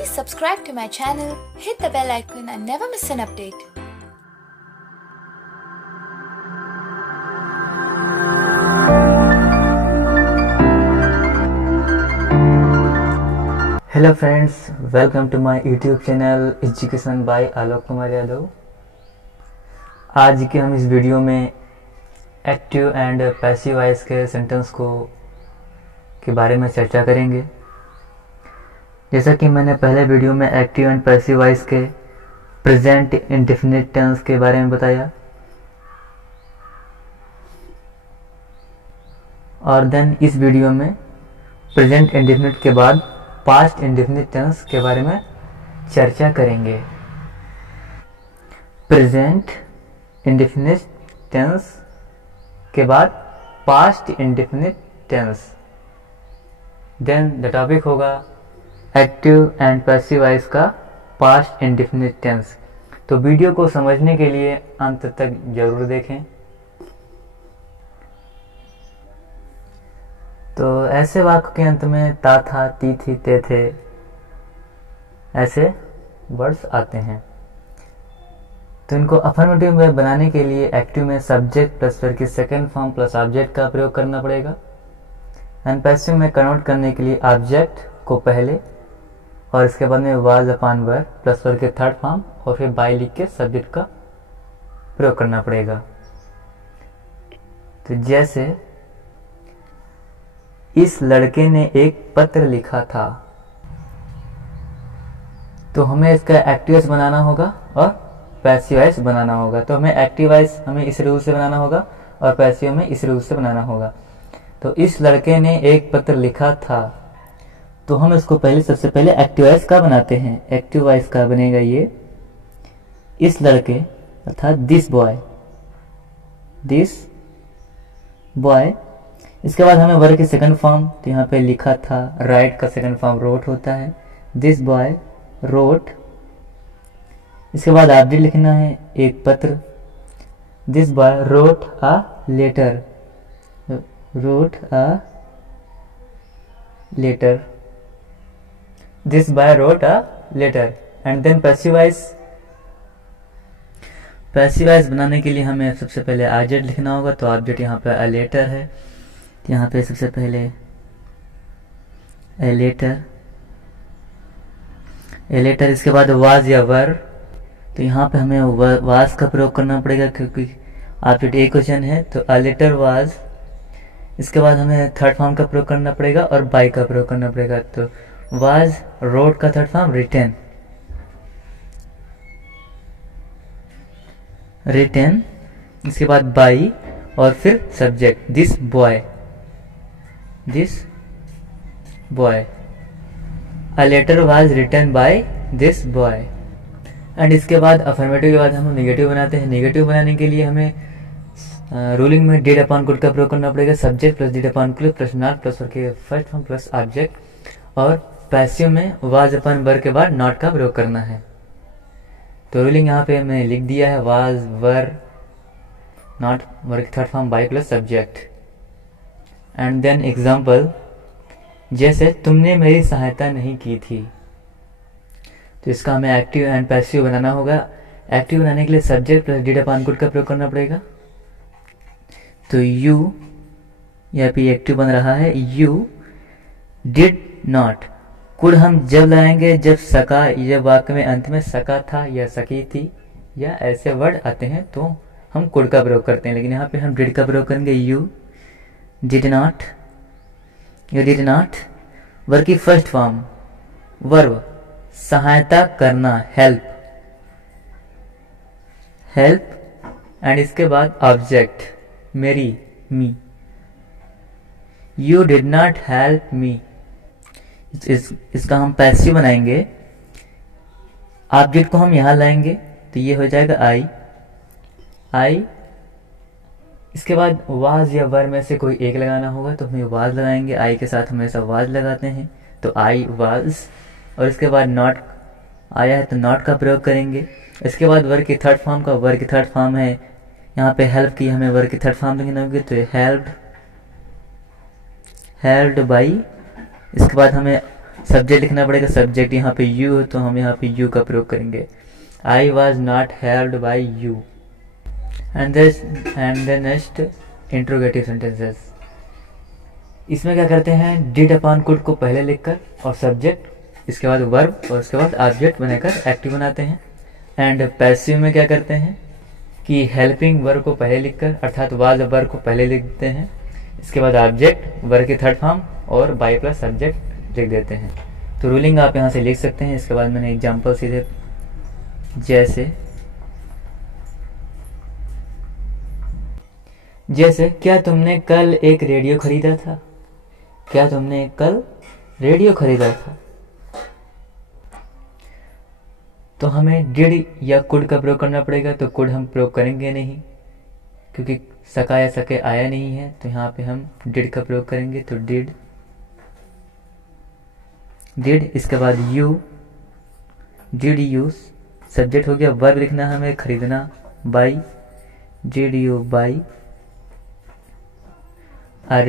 Please subscribe to my channel, hit the bell icon and never miss an update. Hello friends, welcome to my YouTube channel education by Alok Kumar Yadav. आज के हम इस video में active and passive voice के sentence के बारे में चर्चा करेंगे। जैसा कि मैंने पहले वीडियो में एक्टिव एंड पैसिव वॉइस के प्रेजेंट इंडेफिनिट टेंस के बारे में बताया, और देन इस वीडियो में प्रेजेंट इंडेफिनिट के बाद पास्ट इंडेफिनिट टेंस के बारे में चर्चा करेंगे। प्रेजेंट इंडेफिनिट टेंस के बाद past indefinite tense, then the topic होगा एक्टिव एंड पैसिव वॉइस का पास्ट इंडेफिनिट टेंस। तो वीडियो को समझने के लिए अंत तक जरूर देखें। तो ऐसे वाक्य के अंत में ता था, ती थी, ते थे, ऐसे वर्ड्स आते हैं। तो इनको अफर्मेटिव में बनाने के लिए एक्टिव में सब्जेक्ट प्लस वर्ब की सेकंड फॉर्म प्लस ऑब्जेक्ट का प्रयोग करना पड़ेगा, एंड पैसिव में कन्वर्ट करने के लिए ऑब्जेक्ट को पहले और इसके बाद में was upon were plus verb के थर्ड फॉर्म और फिर बाय लिख के सब्जेक्ट का प्रयोग करना पड़ेगा। तो जैसे इस लड़के ने एक पत्र लिखा था, तो हमें इसका एक्टिव वॉइस बनाना होगा और पैसिव वॉइस बनाना होगा। तो हमें एक्टिव वॉइस हमें इस रूल से बनाना होगा और पैसिव में इस रूल से बनाना होगा। तो इस लड़के ने एक पत्र लिखा था, तो हम इसको सबसे पहले एक्टिव वॉइस का बनाते हैं। एक्टिव वॉइस का बनेगा ये इस लड़के अर्थात दिस बॉय। इसके बाद हमें वर्ब की सेकंड फॉर्म, तो यहाँ पे लिखा था, राइट का सेकंड फॉर्म रोट होता है। This boy wrote. इसके बाद ऑब्जेक्ट लिखना है एक पत्र। This boy wrote a letter, this boy wrote a letter. And then passive voice बनाने के लिए हमें सबसे पहले ऑब्जेक्ट लिखना होगा। तो ऑब्जेक्ट यहाँ पे अ लेटर है, यहाँ पे सबसे पहले ए लेटर। इसके बाद वाज या वर, तो यहाँ पे हमें वाज का प्रयोग करना पड़ेगा क्योंकि ऑब्जेक्ट एक क्वेश्चन है। तो अ लेटर वाज। इसके बाद हमें थर्ड फॉर्म का प्रयोग करना पड़ेगा और बाय का प्रयोग करना पड़ेगा। तो वाज रोट का थर्ड फॉर्म रिटेन। इसके बाद बाय और फिर subject this boy. A letter was written by this boy। And इसके बाद अफर्मेटिव के बाद हम नेगेटिव बनाते हैं। नेगेटिव बनाने के लिए हमें रूलिंग में डिड अपॉन कुड का प्रयोग करना पड़ेगा। Subject plus did upon could plus not plus verb के फर्स्ट फॉर्म प्लस ऑब्जेक्ट, और पैसिव में वाज अपॉन वर के बाद नॉट का प्रयोग करना है। तो रूलिंग यहाँ पे मैंने लिख दिया है, वाज वर नॉट वर्ब के third form by plus subject. And then example, जैसे तुमने मेरी सहायता नहीं की थी। तो इसका हमें एक्टिव एंड पैसिव बनाना होगा। एक्टिव बनाने के लिए subject plus did upon could का प्रयोग करना पड़ेगा। तो यू, यहाँ पे एक्टिव बन रहा है, यू डिड नॉट। कुड हम जब लगाएंगे जब सका, जब वाक्य में अंत में सका था या सकी थी या ऐसे वर्ड आते हैं तो हम कुड का प्रयोग करते हैं, लेकिन यहाँ पे हम डिड का प्रयोग करेंगे। यू डिड नॉट, वर्ब की फर्स्ट फॉर्म वर्ब सहायता करना हेल्प, एंड इसके बाद object me. You did not help me. इसका हम पैसिव बनाएंगे। ऑब्जेक्ट को हम यहां लाएंगे तो ये हो जाएगा आई। इसके बाद वाज या वर में से कोई एक लगाना होगा, तो हमें वाज लगाएंगे। आई के साथ हमेशा वाज लगाते हैं, तो आई वाज। और इसके बाद नॉट आया है तो नॉट का प्रयोग करेंगे। इसके बाद वर्ब की थर्ड फॉर्म है यहाँ पे हेल्प की, हमें वर्ब की थर्ड फॉर्म लिखना होगी। तो हेल्प्ड बाई। इसके बाद हमें सब्जेक्ट लिखना पड़ेगा, सब्जेक्ट यहाँ पे यू है तो हम यहाँ पे यू का प्रयोग करेंगे। I was not helped by you. And the next interrogative sentences, इसमें क्या करते हैं, डिड अपॉन कुड को पहले लिखकर और सब्जेक्ट, इसके बाद वर्ब और उसके बाद ऑब्जेक्ट बनाकर एक्टिव बनाते हैं। एंड पैसिव में क्या करते हैं कि हेल्पिंग वर्ब को पहले लिखकर अर्थात वाज वर्ब को पहले लिख देते हैं, इसके बाद ऑब्जेक्ट वर्ब की थर्ड फॉर्म और बाई प्लस सब्जेक्ट लिख देते हैं। तो रूलिंग आप यहाँ से लिख सकते हैं। इसके बाद मैंने एग्जाम्पल सीधे जैसे क्या तुमने कल एक रेडियो खरीदा था? क्या तुमने कल रेडियो खरीदा था? तो हमें डिड या कुड का प्रयोग करना पड़ेगा, तो कुड हम प्रयोग करेंगे नहीं क्योंकि सका या सके आया नहीं है, तो यहाँ पे हम डिड का प्रयोग करेंगे। तो डिड, इसके बाद यू, डिड यू सब्जेक्ट हो गया, वर्ब लिखना हमें खरीदना, by, did you by a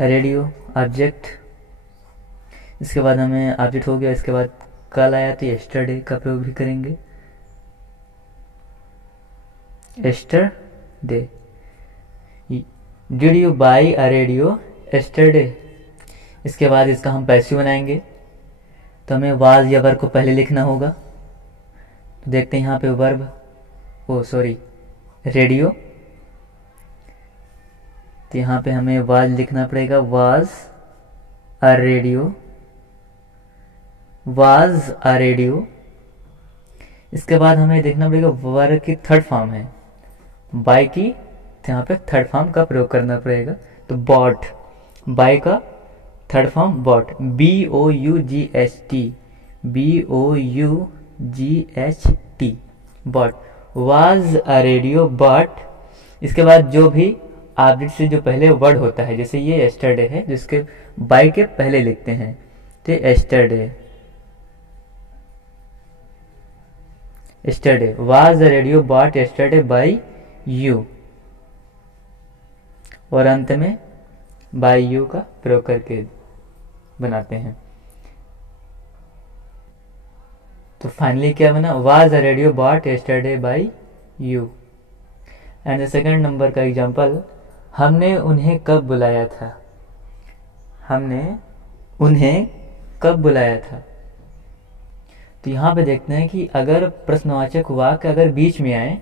radio object, इसके बाद हमें ऑब्जेक्ट हो गया, इसके बाद कल आया तो यस्टरडे का प्रयोग भी करेंगे, yesterday. Did you by a radio yesterday, इसके बाद इसका हम पैसिव बनाएंगे, तो हमें वाज या वर्ब को पहले लिखना होगा। तो देखते हैं यहाँ पे वर्ब, रेडियो, तो यहाँ पे हमें वाज लिखना पड़ेगा, was a radio, was a radio. इसके बाद हमें देखना पड़ेगा वर्ब की थर्ड फॉर्म है बाय की, तो यहाँ पे थर्ड फॉर्म का प्रयोग करना पड़ेगा। तो बॉट, बाय का third form bought, BOUGHT, BOUGHT, bought, was a radio bought. इसके बाद जो भी ऑब्जेक्ट से जो पहले वर्ड होता है, जैसे ये यस्टरडे है जिसके बाय के पहले लिखते हैं, तो yesterday, yesterday, was a radio bought yesterday by you, और अंत में बाय यू का प्रयोग करके बनाते हैं। तो फाइनली क्या बना, was a radio bought yesterday by you. And the second number का एग्जांपल, हमने उन्हें कब बुलाया था? हमने उन्हें कब बुलाया था? तो यहाँ पे देखते हैं कि अगर प्रश्नवाचक वाक्य अगर बीच में आए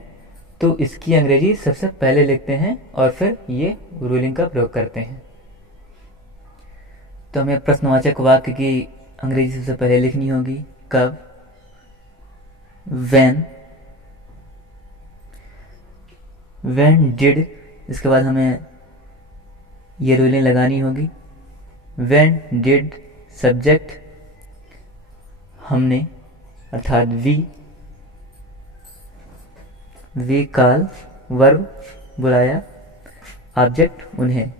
तो इसकी अंग्रेजी सबसे पहले लिखते हैं और फिर ये रूलिंग का प्रयोग करते हैं। तो हमें प्रश्नवाचक वाक्य की अंग्रेजी सबसे पहले लिखनी होगी, कब, when did, इसके बाद हमें ये रूलिंग लगानी होगी, when did सब्जेक्ट हमने अर्थात वी कॉल वर्ब बुलाया, ऑब्जेक्ट उन्हें,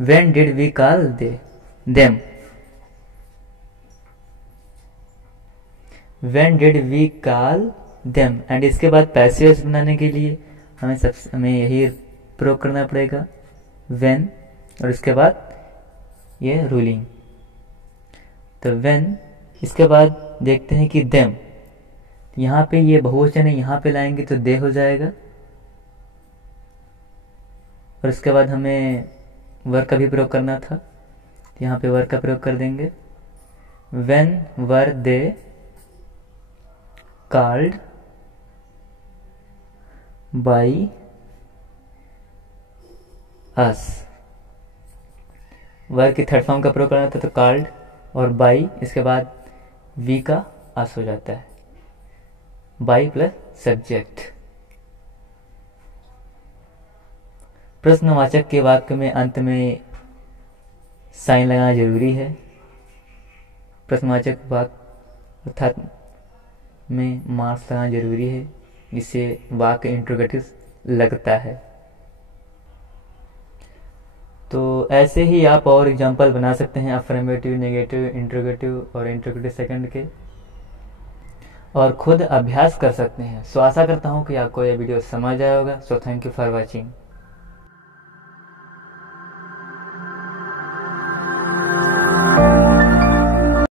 when did we call them, when did we call them। And इसके बाद पैसिव बनाने के लिए हमें यही प्रयोग करना पड़ेगा, when, और इसके बाद ये रूलिंग। तो when, इसके बाद देखते हैं कि them, यहाँ पे ये बहुवचन है, यहाँ पे लाएंगे तो दे हो जाएगा, और इसके बाद हमें वर्ब का भी प्रयोग करना था, यहाँ पे वर्ब का प्रयोग कर देंगे, when were they called by us। Verb की थर्ड फॉर्म का प्रयोग करना था तो कॉल्ड और बाई, इसके बाद वी का अस हो जाता है, बाई प्लस सब्जेक्ट। प्रश्नवाचक के वाक्य में अंत में साइन लगाना जरूरी है। प्रश्नवाचक वाक्य अर्थात में मार्क्स लगाना जरूरी है, इससे वाक्य इंट्रोगेटिव लगता है। तो ऐसे ही आप और एग्जाम्पल बना सकते हैं अफर्मेटिव, नेगेटिव, इंट्रोगेटिव और इंट्रोगेटिव सेकंड के, और खुद अभ्यास कर सकते हैं। सो आशा करता हूँ कि आपको यह वीडियो समझ आया होगा। So thank you for watching.